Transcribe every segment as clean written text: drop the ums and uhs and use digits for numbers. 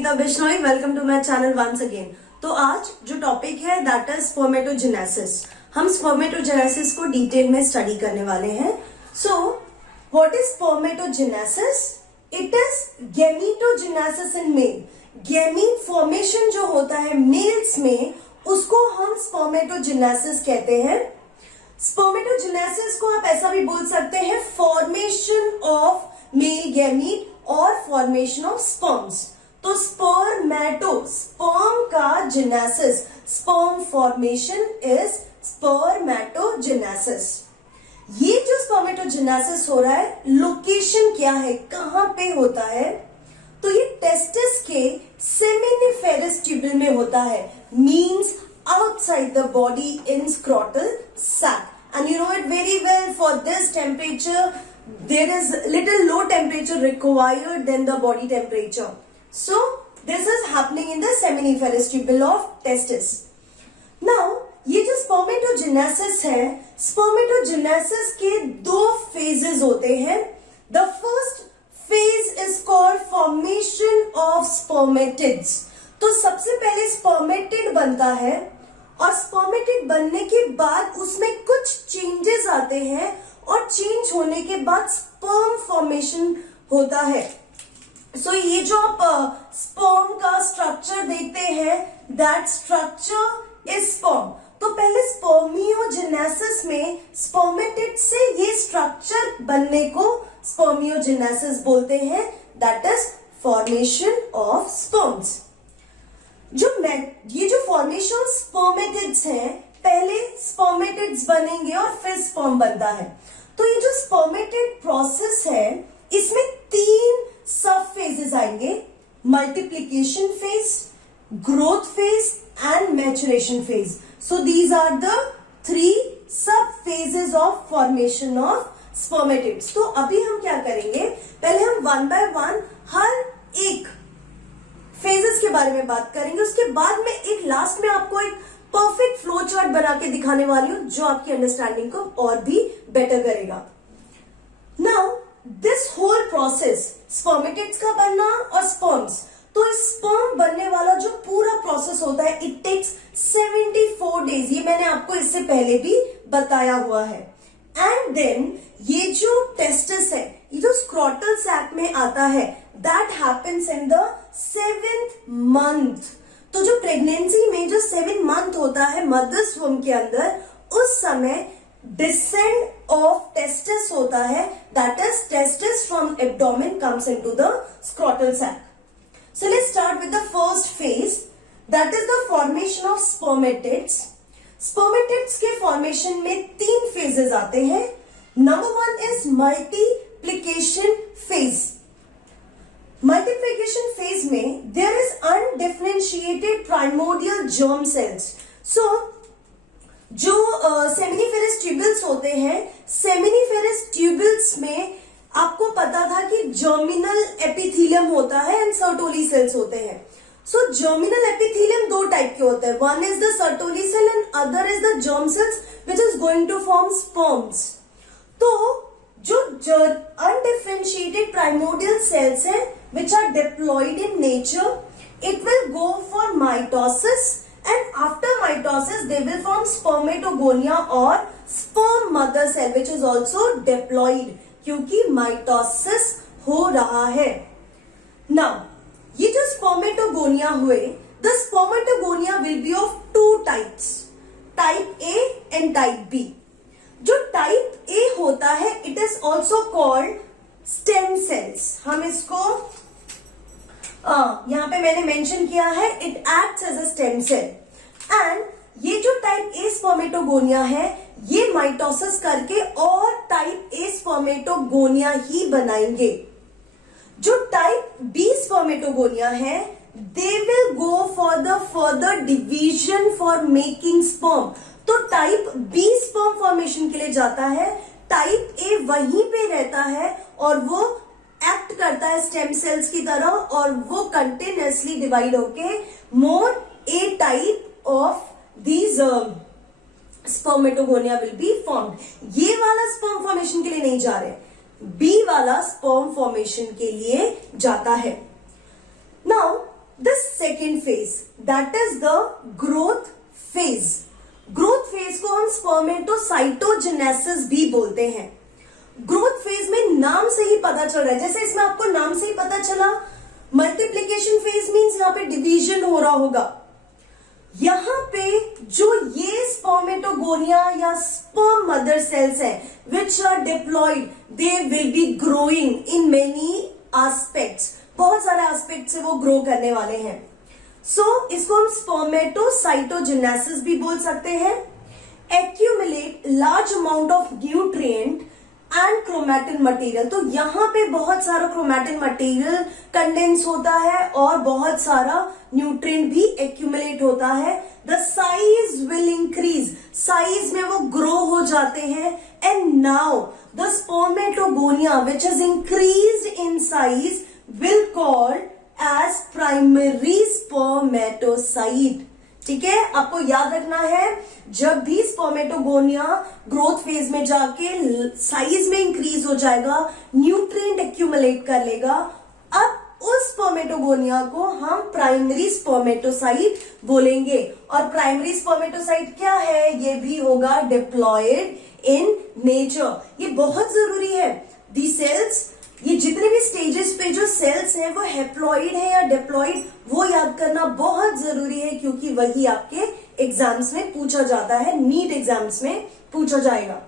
Sunita Bishnoi, welcome to my channel once again. तो आज जो टॉपिक है दैट इज स्पर्मेटोजेनेसिस। हम स्पर्मेटोजेनेसिस को डिटेल में स्टडी करने वाले हैं। So what is spermatogenesis? It is gametogenesis in male. Gamete formation जो होता है मेल्स में, उसको हम स्पर्मेटोजेनेसिस कहते हैं। स्पर्मेटोजेनेसिस को आप ऐसा भी बोल सकते हैं फॉर्मेशन ऑफ मेल गैमीट और फॉर्मेशन ऑफ स्पर्म्स। तो स्पर्म का genesis, sperm formation is spermatogenesis. ये जो स्पर्मेटोजेनेसिस हो रहा है, लोकेशन क्या है, कहां पे होता है? तो ये टेस्टिस के सेमिनिफेरस ट्यूबल में होता है, means outside the body in scrotal sac. And you know it very well, for this temperature there is little low temperature required than the body temperature. So this is happening in the seminiferous tubule of testis. Now ये जो spermatogenesis है, spermatogenesis के दो phases होते हैं। The first phase is called formation of spermatids. तो सबसे पहले स्पर्मेटिड बनता है और स्पर्मेटिड बनने के बाद उसमें कुछ चेंजेस आते हैं और चेंज होने के बाद स्पर्म फॉर्मेशन होता है। सो ये जो आप स्पर्म का स्ट्रक्चर देखते हैं, दैट स्ट्रक्चर इज स्पर्म। तो पहले स्पर्मियोजेनेसिस में स्पर्मेटिड से ये स्ट्रक्चर बनने को स्पर्मियोजेनेसिस बोलते हैं, that is formation of sperms. ये जो फॉर्मेशन स्पर्मेटिड्स हैं, पहले स्पर्मेटिड्स बनेंगे और फिर स्पर्म बनता है। तो ये जो स्पर्मेटिड प्रोसेस है, इसमें 3 सब फेजेस आएंगे, multiplication phase, growth phase and maturation phase. So these are the 3 sub phases of formation of spermatids. तो अभी हम क्या करेंगे, पहले हम 1 बाय 1 हर एक फेजेस के बारे में बात करेंगे। उसके बाद में एक लास्ट में आपको एक परफेक्ट फ्लो चार्ट बना के दिखाने वाली हूं, जो आपकी अंडरस्टैंडिंग को और भी बेटर करेगा। Now this whole process, spermatids का बनना और स्पर्म्स, तो स्पर्म बनने वाला जो पूरा प्रोसेस होता है, इट टेक्स 74 डेज। ये मैंने आपको इससे पहले भी बताया हुआ है। एंड देन ये जो टेस्टिस है, ये जो स्क्रोटल सैक में आता है, that happens in the 7th month. तो जो प्रेगनेंसी में जो 7 मंथ होता है मदर्स वुम के अंदर, उस समय डिसेंड ऑफ टेस्टिस होता है, that is testis from abdomen comes into the scrotal sac. So let's start with the first phase, that is the formation of spermatids. Spermatids के फॉर्मेशन में 3 फेजेस आते हैं। Number 1 is multiplication phase. Multiplication phase में there is undifferentiated primordial germ cells. So जो seminiferous tubules होते हैं, seminiferous tubules में आपको पता था कि जर्मिनल एपिथेलियम होता है एंड सर्टोली सेल्स होते हैं। सो जर्मिनल एपिथेलियम 2 टाइप के होते हैं, one is the Sertoli cell and other is the germ cells which is going to form sperms. तो जो अनडिफरेंशिएटेड प्राइमोर्डियल सेल्स हैं which are diploid in nature, it will go for mitosis and after mitosis they will form spermatogonia or sperm mother cell which is also diploid, क्योंकि mitosis हो रहा है। Now ये जो spermatogonia हुए, the spermatogonia will be of 2 types, type A and type B। जो type A होता है, it is also called stem cells. हम इसको यहां पे मैंने मेंशन किया है, it acts as a stem cell. And ये जो टाइप ए स्पर्मेटोगोनिया है, ये माइटोसिस करके और टाइप ए स्पर्मेटोगोनिया ही बनाएंगे। जो टाइप बी स्पर्मेटोगोनिया है, they will go for the further division for making sperm. तो टाइप बी स्पर्म फॉर्मेशन के लिए जाता है, टाइप ए वहीं पे रहता है और वो एक्ट करता है स्टेम सेल्स की तरह और वो कंटिन्यूअसली डिवाइड होके more A type of these spermatogonia will be formed. ये वाला स्पर्म फॉर्मेशन के लिए नहीं जा रहे, बी वाला स्पर्म फॉर्मेशन के लिए जाता है। Now the second phase, that is the growth phase. Growth phase को हम स्पर्मेटोसाइटोजेनेसिस भी बोलते हैं. ग्रोथ फेज में नाम से ही पता चल रहा है, जैसे इसमें आपको नाम से ही पता चला मल्टीप्लीकेशन फेज मींस यहां पे डिवीजन हो रहा होगा. यहां पे जो ये स्पर्मेटोगोनिया या स्पर्म मदर सेल्स है which are diploid, they will be growing in many aspects. बहुत सारे एस्पेक्ट से वो ग्रो करने वाले हैं. इसको हम स्पर्मेटोसाइटोजेनेसिस भी बोल सकते हैं. Accumulate large amount of nutrient and chromatin material. तो यहां पे बहुत सारा क्रोमैटिन मटेरियल कंडेंस होता है और बहुत सारा न्यूट्रिएंट भी एक्यूमुलेट होता है. The size will increase, size में वो ग्रो हो जाते हैं. And now the spermatogonia which is increased in size will called as primary spermatocyte. ठीक है, आपको याद रखना है जब भी स्पर्मेटोगोनिया ग्रोथ फेज में जाके साइज में इंक्रीज हो जाएगा, न्यूट्रिएंट एक्यूमुलेट कर लेगा, अब उस स्पर्मेटोगोनिया को हम प्राइमरी स्पर्मेटोसाइट बोलेंगे. और प्राइमरी स्पर्मेटोसाइट क्या है, ये भी होगा डिप्लॉयड इन नेचर. ये बहुत जरूरी है. दी सेल्स, ये जितने भी स्टेजेस पे जो सेल्स हैं वो हैप्लॉइड है या डिप्लॉइड, वो याद करना बहुत जरूरी है क्योंकि वही आपके एग्जाम्स में पूछा जाता है, नीट एग्जाम्स में पूछा जाएगा.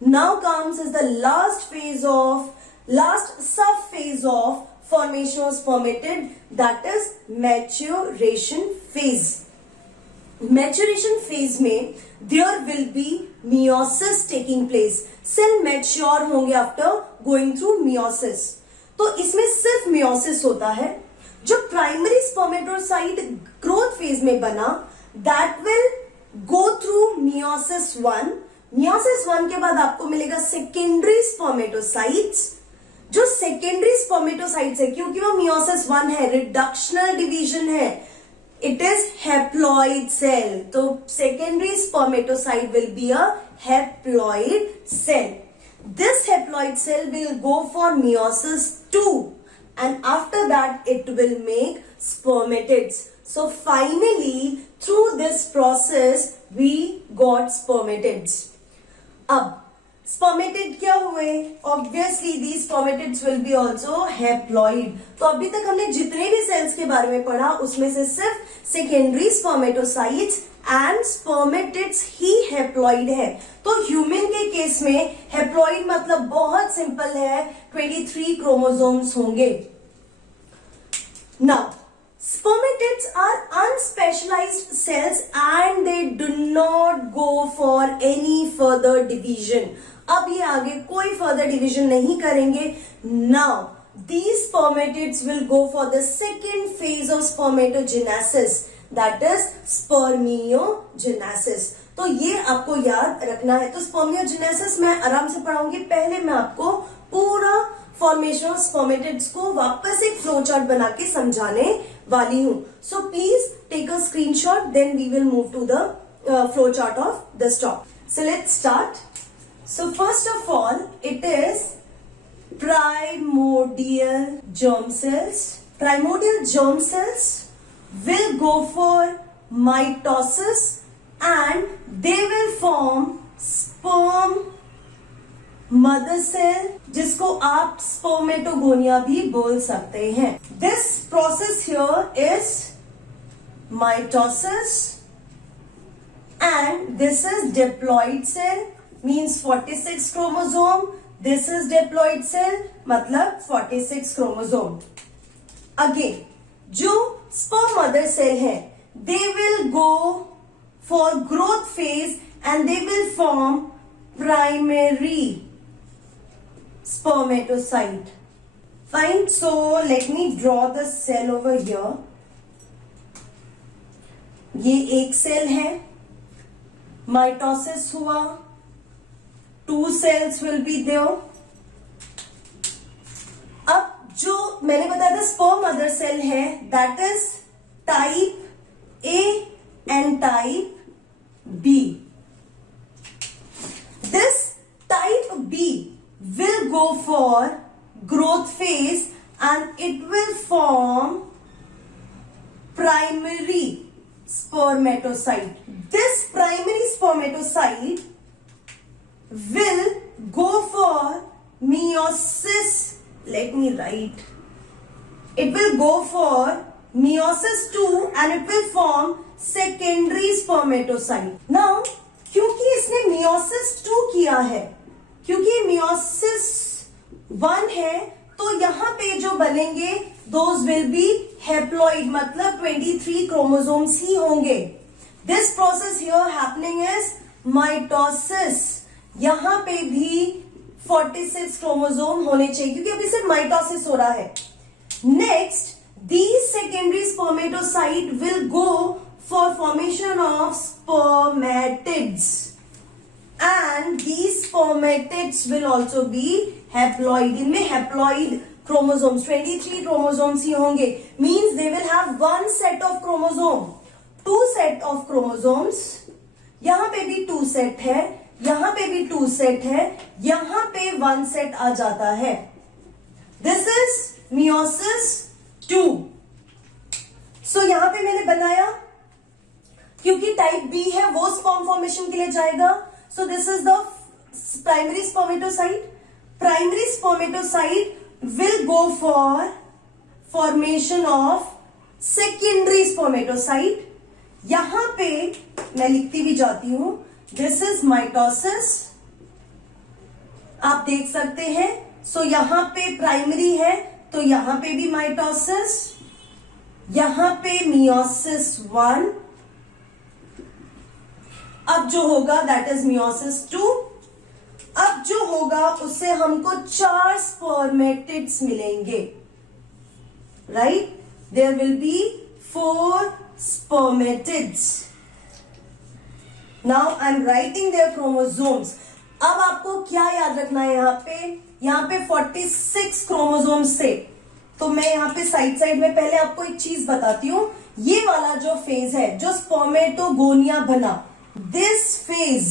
Now comes is the last sub phase of formation of spermatid, that is maturation phase. Maturation phase में there will be meiosis taking place. Cell mature होंगे आफ्टर गोइंग थ्रू मियोसिस. तो इसमें सिर्फ meiosis होता है. जो प्राइमरी स्पर्मेटोसाइट ग्रोथ फेज में बना, that will go through meiosis 1. Meiosis 1 के बाद आपको मिलेगा सेकेंडरी स्पर्मेटोसाइट्स. जो सेकेंडरी स्पर्मेटोसाइट्स है, क्योंकि वो मियोसिस 1 है, रिडक्शनल डिवीजन है, it is haploid cell. So secondary spermatocyte will be a haploid cell. This haploid cell will go for meiosis 2 and after that it will make spermatids. So finally through this process we got spermatids. अब spermatid क्या हुए? Obviously these spermatids will be also haploid. तो अभी तक हमने जितने भी sales के बारे में पढ़ा उसमें से सिर्फ secondary spermatocytes and spermatids he haploid है. तो ह्यूमन के केस में हैप्लॉइड मतलब बहुत सिंपल है, 23 क्रोमोसोम्स होंगे. Now spermatids are unspecialized cells and they do not go for any further division. अब ये आगे कोई फर्दर डिवीजन नहीं करेंगे. Now these spermatids will go for the second phase of spermatogenesis, that is spermiogenesis. तो ये आपको याद रखना है. तो spermiogenesis मैं आराम से पढ़ाऊंगी. पहले मैं आपको पूरा फॉर्मेशन ऑफ स्पर्मेटिड्स को वापस एक फ्लो चार्ट बना के समझाने वाली हूं. So please take a screenshot, then we will move to the flow chart of this topic. So let's start. So first of all it is primordial germ cells. Primordial germ cells will go for mitosis and they will form sperm mother cell, जिसको आप spermatogonia भी बोल सकते हैं. This process here is mitosis and this is diploid cell, means 46 chromosome. This is diploid cell मतलब 46 क्रोमोसोम. Again जो sperm mother cell है, they will go for growth phase and they will form primary spermatocyte. Fine. So let me draw the cell over here. ये एक cell है, mitosis हुआ, 2 cells will be there. अब जो मैंने बताया था स्पर्म मदर सेल है, that is type A and type B. This type B will go for growth phase and it will form spermatocyte. This primary spermatocyte will go for meiosis. Let me write. It will go for meiosis 2 and it will form secondary spermatocyte. Now, क्योंकि इसने meiosis 2 किया है, क्योंकि meiosis 1 है, तो यहां पे जो बनेंगे those will be haploid, मतलब 23 क्रोमोसोम्स ही होंगे. This process here happening is mitosis. यहां पे भी 46 क्रोमोसोम होने चाहिए क्योंकि अभी सिर्फ माइटोसिस हो रहा है. Next, these secondary spermatocyte will go for formation of spermatids, and these spermatids will also be haploid. इनमें haploid chromosomes 23 chromosomes ही होंगे. Means they will have one set of chromosome, two set of chromosomes. यहां पे भी 2 set है, यहां पे भी 2 set है, यहां पे 1 सेट आ जाता है. This is meiosis 2. सो यहां पे मैंने बनाया क्योंकि टाइप बी है वो स्पर्म फॉर्मेशन के लिए जाएगा. So this is the primary spermatocyte. Primary spermatocyte will go for formation of secondary spermatocyte. यहां पे मैं लिखती भी जाती हूं, दिस इज माइटोसिस. आप देख सकते हैं. सो यहां पे प्राइमरी है तो यहां पे भी माइटोसिस, यहां पे meiosis 1. अब जो होगा दैट इज meiosis 2. अब जो होगा उससे हमको 4 स्पर्मेटिड्स मिलेंगे. Right, there will be 4 spermatids. Now I am writing their chromosomes. अब आपको क्या याद रखना है यहाँ पे 46 क्रोमोसोम्स से. तो मैं यहाँ पे साइड में पहले आपको एक चीज बताती हूँ. ये वाला जो फेज है, जो स्पर्मेटोगोनिया बना, this phase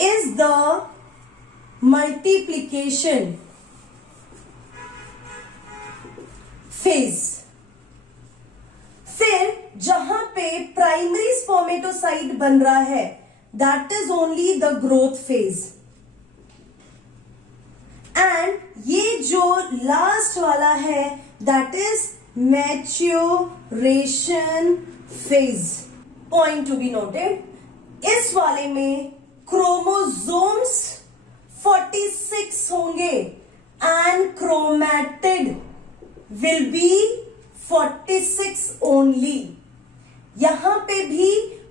is the multiplication phase. फिर जहां पे प्राइमरी स्पर्मेटोसाइट बन रहा है, that is only the growth phase. And ये जो लास्ट वाला है, that is maturation phase. Point to be noted, इस वाले में क्रोमोसोम्स 46 होंगे and chromatid will be 46 only. यहां पे भी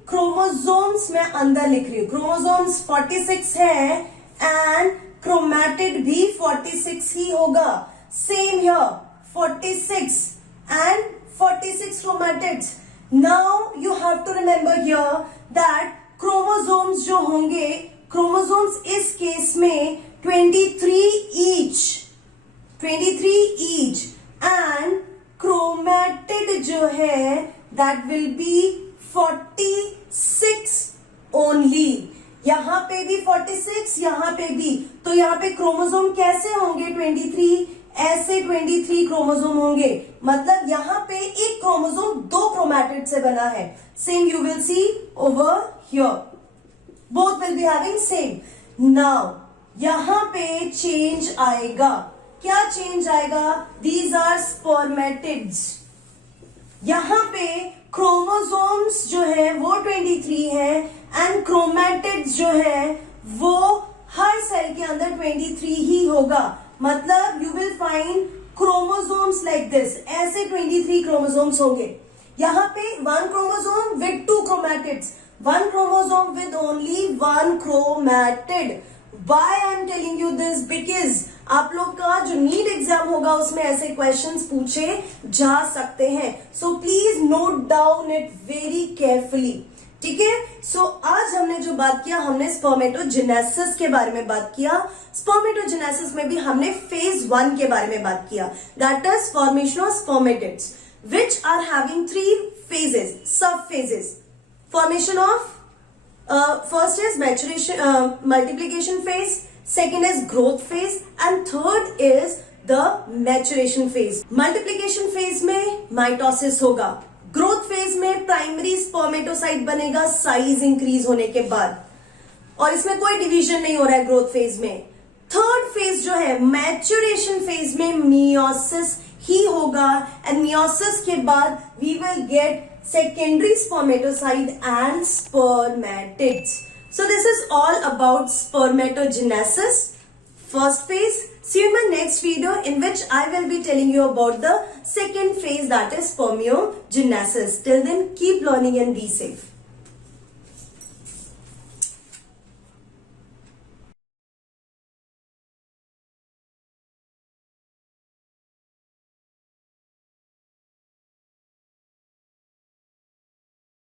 क्रोमोसोम्स मैं अंदर लिख रही हूं, क्रोमोसोम्स 46 है एंड क्रोमैटिड भी 46 ही होगा. Same here 46 and 46 chromatids. Now you have to remember here that chromosomes जो होंगे, chromosomes इस केस में 23 each and chromatid जो है that will be 46 only. यहां पे भी 46, यहां पे भी. तो यहां पे क्रोमोसोम कैसे होंगे 23? ऐसे 23 क्रोमोसोम होंगे. मतलब यहां पे एक क्रोमोसोम 2 क्रोमैटिड से बना है. Same you will see over here, both will be having same. Now यहां पे चेंज आएगा. क्या चेंज आएगा? These are spermatids. यहां पे क्रोमोसोम्स जो है वो 23 है एंड क्रोमैटिड्स जो है वो हर सेल के अंदर 23 ही होगा. मतलब you will find chromosomes like this. ऐसे 23 क्रोमोसोम्स होंगे. यहां पे 1 chromosome with 2 chromatids, 1 chromosome with only 1 chromatid. Why I am telling you this? Because आप लोग का जो नीट एग्जाम होगा उसमें ऐसे क्वेश्चंस पूछे जा सकते हैं. So please note down it very carefully. ठीक है. सो आज हमने जो बात किया, हमने स्पर्मेटोजेनेसिस के बारे में बात किया. स्पर्मेटोजेनेसिस में भी हमने फेज 1 के बारे में बात किया, that is formation of spermatids which are having 3 phases, सब phases. Formation of first is multiplication phase, second is growth phase and third is the maturation phase. Multiplication phase में mitosis होगा, ग्रोथ फेज में primary spermatocyte बनेगा size increase होने के बाद, और इसमें कोई डिवीजन नहीं हो रहा है ग्रोथ फेज में। थर्ड फेज जो है मैच्योरेशन फेज में मियोसिस ही होगा, एंड मियोसिस के बाद we will get secondary spermatocyte and spermatids. So this is all about spermatogenesis, first phase. See you in my next video in which I will be telling you about the second phase, that is spermiogenesis. Till then, keep learning and be safe.